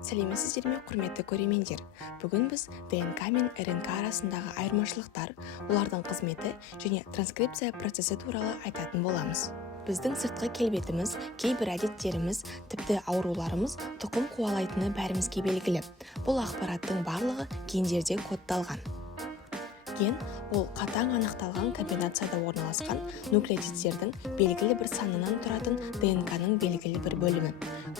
Сәлеметсіздер ме, құрметті көрермендер. Бүгін біз ДНК мен РНК арасындағы айырмашылықтар, олардың қызметі және транскрипция процесі туралы айтатын боламыз. Біздің сыртқы келбетіміз, кейбір әдеттеріміз, тіпті ауруларымыз тұқым қуалайтыны бәрімізге белгілі. Бұл ақпараттың барлығы гендерде кодталған. Ген ол қатаң анықталған комбинацияда орналасқан нуклеотидтердің белгілі бір санынан тұратын ДНК-ның белгілі бір бөлімі.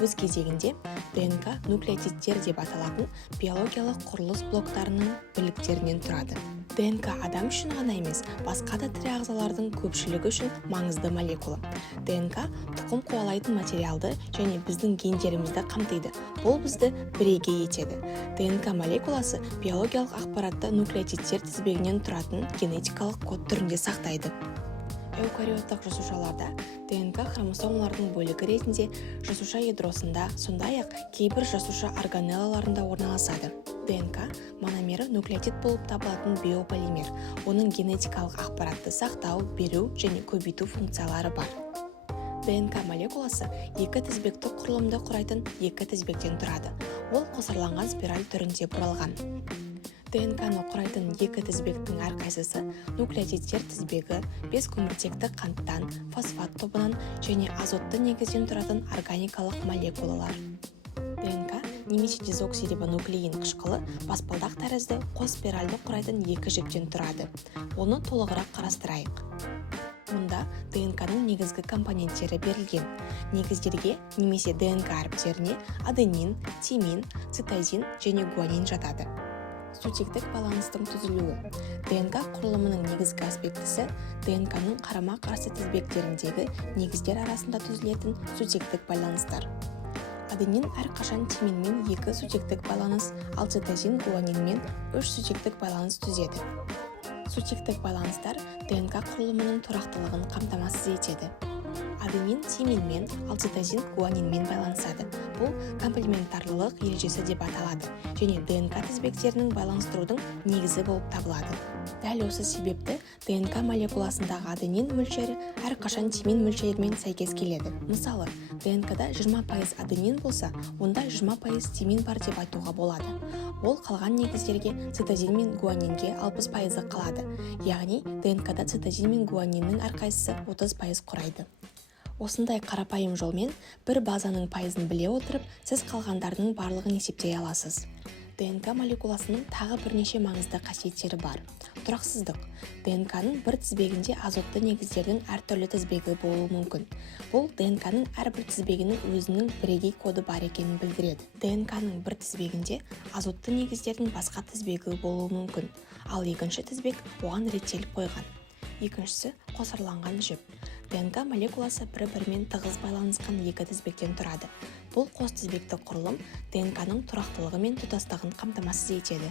Өз кезегінде ДНК нуклеотидтер деп аталатын биологиялық құрылыс блоктарының бөліктерінен тұрады. ДНК адам үшін ғана емес, басқа да тірі ағзалардың көпшілігі үшін маңызды молекула. ДНК тұқым қуалайтын материалды және біздің гендерімізді қамтиды. Бұл бізді бірегей етеді. ДНК молекуласы биологиялық ақпаратты нуклеотидтер тізбегінен тұратын генетикалық код түрінде сақтайды. Эукариоттық жасушаларда ДНК хромосомалардың бөлігі ретінде жасуша ядросында, сондай-ақ кейбір жасуша органеллаларында орналасады. ДНК мономері нуклеотид болып табылатын биополимер. Оның генетикалық ақпаратты сақтау, беру және көбейту функциялары бар. ДНК молекуласы екі тізбекті құрылымды құрайтын екі тізбектен тұрады. Ол қосарланған спираль түрінде бұралған. ДНК-ны құрайтын екі тізбектің әрқайсысы нуклеотидтер тізбегі, 5 көміртекті қанттан, фосфат тобынан және азотты негізден тұратын органикалық молекулалар. ДНК немесе дезоксирибонуклеин қышқылы баспалдақ тәрізді қос спиральді құрайтын екі жіктен тұрады. Оны толығырақ қарастырайық. Мұнда ДНК-ның негізгі компоненттері берілген. Негіздерге немесе ДНК әріптеріне аденин, тимин, цитозин және гуанин жатады. Сутектік байланыстың түзілуі. ДНК құрылымының негізгі аспектісі ДНК-ның қарама-қарсы тізбектеріндегі негіздер арасында түзілетін сутектік байланыстар. Аденин әрқашан тиминмен 2 сутектік байланыс, ал цитозин гуанинмен 3 сутектік байланыс түзеді. Сутектік байланыстар ДНК құрылымының тұрақтылығын қамтамасыз етеді. Аденин тиминмен, ал цитозин гуанинмен байланысады. Бұл комплементарлылық ережесі деп аталады және ДНК тізбектерінің байланыстырудың негізі болып табылады. Дәл осы себепті ДНК молекуласындағы аденин мөлшері әрқашан тимин мөлшерімен сәйкес келеді. Мысалы, ДНК-да 20% аденин болса, онда 20% тимин бар деп айтуға болады. Ол қалған негіздерге цитозин мен гуанинге 60% қалады. Яғни ДНК-да цитозин мен гуаниннің әрқайсысы 30% құрайды. Осындай қарапайым жолмен бір базаның пайызын біле отырып, сіз қалғандардың барлығын есептей аласыз. ДНК молекуласының тағы бірнеше маңызды қасиеттері бар. Тұрақсыздық. ДНК-ның бір тізбегінде азотты негіздердің әртүрлі тізбегі болуы мүмкін. Бұл ДНК-ның әрбір тізбегінің өзінің бірегей коды бар екенін білдіреді. ДНК-ның бір тізбегінде азотты негіздердің басқа тізбегі болуы мүмкін, ал екінші тізбек оған реттеліп қойған. Екіншісі қосарланған жіп. ДНК молекуласы бір-бірімен тығыз байланысқан екі тізбектен тұрады. Бұл қос тізбекті құрылым ДНК-ның тұрақтылығы мен тұтастығын қамтамасыз етеді.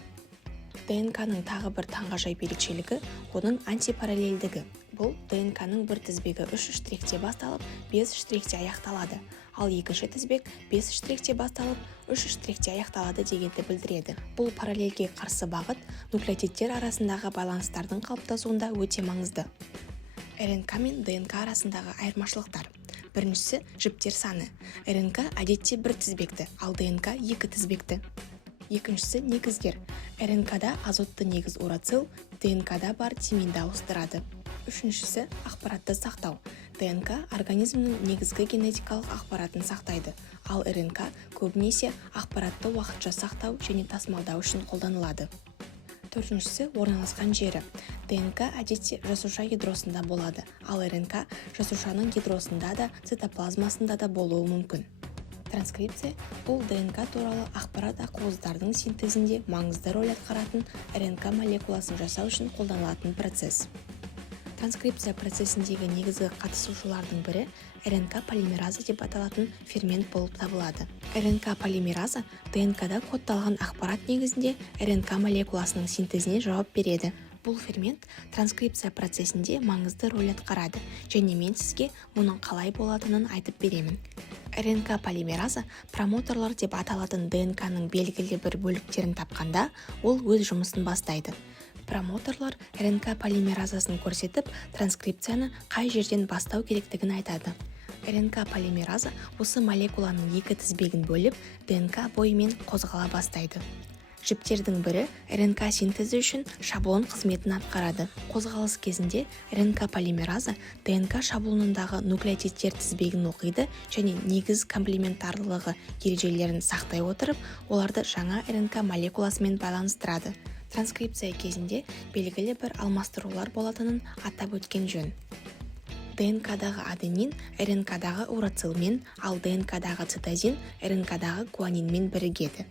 ДНК-ның тағы бір таңғажайып ерекшелігі оның антипараллельдігі. Бұл ДНК-ның бір тізбегі 3 штрихте басталып, 5 штрихте аяқталады, ал екінші тізбек 5 штрихте басталып, 3 штрихте аяқталады дегенді білдіреді. Бұл параллельге қарсы бағыт нуклеотидтер арасындағы байланыстардың қалыптасуында өте маңызды. РНК мен ДНК арасындағы айырмашылықтар. Біріншісі жіптер саны. РНК әдетте бір тізбекті, ал ДНК екі тізбекті. Екіншісі негіздер. РНК-да азотты негіз урацил, ДНК-да бар тиминді ауыстырады. Үшіншісі ақпаратты сақтау. ДНК организмнің негізгі генетикалық ақпаратын сақтайды, ал РНК көбінесе ақпаратты уақытша сақтау және тасымалдау үшін қолданылады. Төртіншісі орналасқан жері. ДНК әдетте жасуша ядросында болады, ал РНК жасушаның ядросында да, цитоплазмасында да болуы мүмкін. Транскрипция – бұл ДНК туралы ақпарат ақуыздардың синтезінде маңызды рөл атқаратын РНК молекуласын жасау үшін қолданылатын процесс. Транскрипция процесіндегі негізгі қатысушылардың бірі РНК полимераза деп аталатын фермент болып табылады. РНК полимераза ДНК-да кодталған ақпарат негізінде РНК молекуласының синтезіне жауап береді. Бұл фермент транскрипция процесінде маңызды рөл атқарады және мен сізге мұның қалай болатынын айтып беремін. РНК полимераза промоторлар деп аталатын ДНК-ның белгілі бір бөліктерін тапқанда, ол өз жұмысын бастайды. Промоторлар РНК полимеразасын көрсетіп, транскрипцияны қай жерден бастау керектігін айтады. РНК полимераза осы молекуланың екі тізбегін бөліп, ДНК бойымен қозғала бастайды. Жіптердің бірі РНК синтезі үшін шаблон қызметін атқарады. Қозғалыс кезінде РНК полимераза ДНК шаблонындағы нуклеотидтер тізбегін оқиды және негіз комплементарлығы ережелерін сақтай отырып, оларды жаңа РНК молекуласымен байланыстырады. Транскрипция кезінде белгілі бір алмастырулар болатынын атап өткен жөн. ДНК-дағы аденин РНК-дағы урацилмен, ал ДНК-дағы цитозин РНК-дағы гуанинмен бірігеді.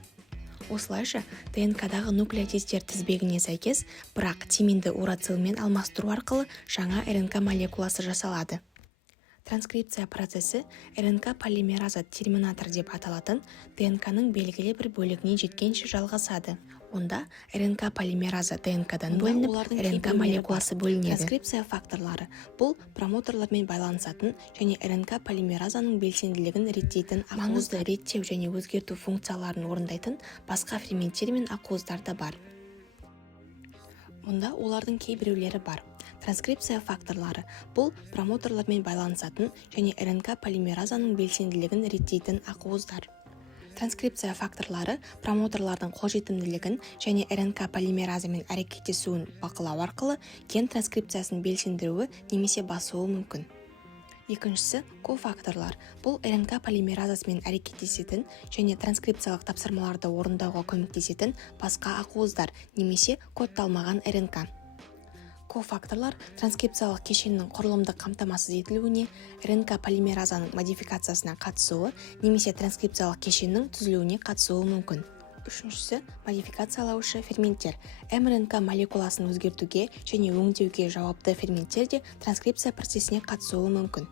Осылайша, ДНК-дағы нуклеотидтер тізбегіне сәйкес, бірақ тиминді урацилмен алмастыру арқылы жаңа РНК молекуласы жасалады. Транскрипция процесі РНК полимераза терминатор деп аталатын ДНК-ның белгілі бір бөлігіне жеткенше жалғасады. Онда РНК полимераза ДНК-дан бөлініп, РНК молекуласы бөлінеді. Транскрипция факторлары бұл промоторлармен байланысатын және РНК полимеразаның белсенділігін реттейтін маңызды реттеу және өзгерту функцияларын орындайтын басқа ферменттер мен ақуыздар да бар. Онда олардың кейбіреулері бар. Транскрипция факторлары бұл промоторлармен байланысатын және РНК полимеразаның белсенділігін реттейтін ақуыздар. Транскрипция факторлары промоторлардың қолжетімділігін және РНК полимеразамен әрекеттесуін бақылау арқылы ген транскрипциясын белсендіруі немесе басуы мүмкін. Екіншісі кофакторлар. Бұл РНК полимеразасымен әрекеттесетін және транскрипциялық тапсырмаларды орындауға көмектесетін басқа ақуыздар немесе кодталмаған РНК. Кофакторлар транскрипциялық кешеннің құрылымдық қамтамасыз етілуіне, РНК полимеразаның модификациясына қатысуы немесе транскрипциялық кешеннің түзілуіне қатысуы мүмкін. Үшіншісі модификациялаушы ферменттер. мРНК молекуласын өзгертуге және өңдеуге жауапты ферменттер де транскрипция процесіне қатысуы мүмкін.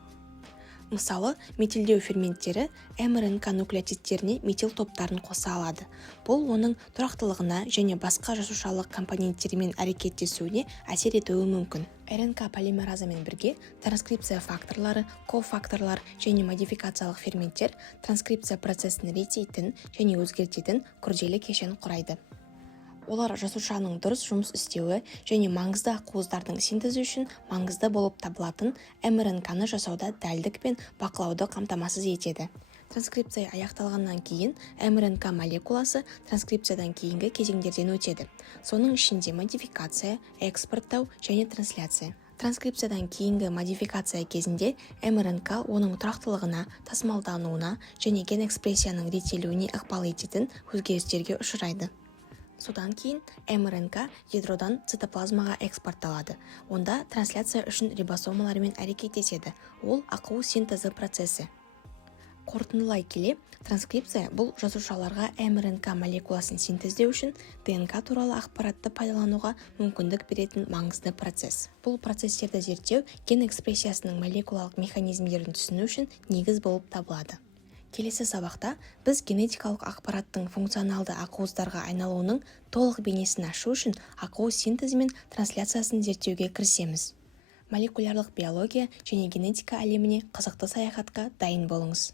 Мысалы, метилдеу ферменттері мРНК нуклеотидтеріне метил топтарын қоса алады. Бұл оның тұрақтылығына және басқа жасушалық компоненттермен әрекеттесуіне әсер етуі мүмкін. РНК полимеразамен бірге транскрипция факторлары, кофакторлар және модификациялық ферменттер транскрипция процесін реттейтін және өзгертетін күрделі кешен құрайды. Олар жасушаның дұрыс жұмыс істеуі және маңызды ақуыздардың синтезі үшін маңызды болып табылатын мРНК-ны жасауда дәлдік пен бақылауды қамтамасыз етеді. Транскрипция аяқталғаннан кейін мРНК молекуласы транскрипциядан кейінгі кезеңдерден өтеді. Соның ішінде модификация, экспорттау және трансляция. Транскрипциядан кейінгі модификация кезінде мРНК оның тұрақтылығына, тасымалдануына және ген экспрессияның реттелуіне ықпал ететін өзгерістерге ұшырайды. Содан кейін мРНК ядродан цитоплазмаға экспортталады. Онда трансляция үшін рибосомалармен әрекеттеседі. Ол ақуыз синтезі процесі. Қорытындылай келе, транскрипция бұл жасушаларға мРНК молекуласын синтездеу үшін ДНК туралы ақпаратты пайдалануға мүмкіндік беретін маңызды процесс. Бұл процестерді зерттеу ген экспрессиясының молекулалық механизмдерін түсіну үшін негіз болып табылады. Келесі сабақта біз генетикалық ақпараттың функционалды ақуыздарға айналуының толық бейнесін ашу үшін ақуыз синтезі мен трансляциясын зерттеуге кірісеміз. Молекулярлық биология және генетика әлеміне қызықты саяхатқа дайын болыңыз.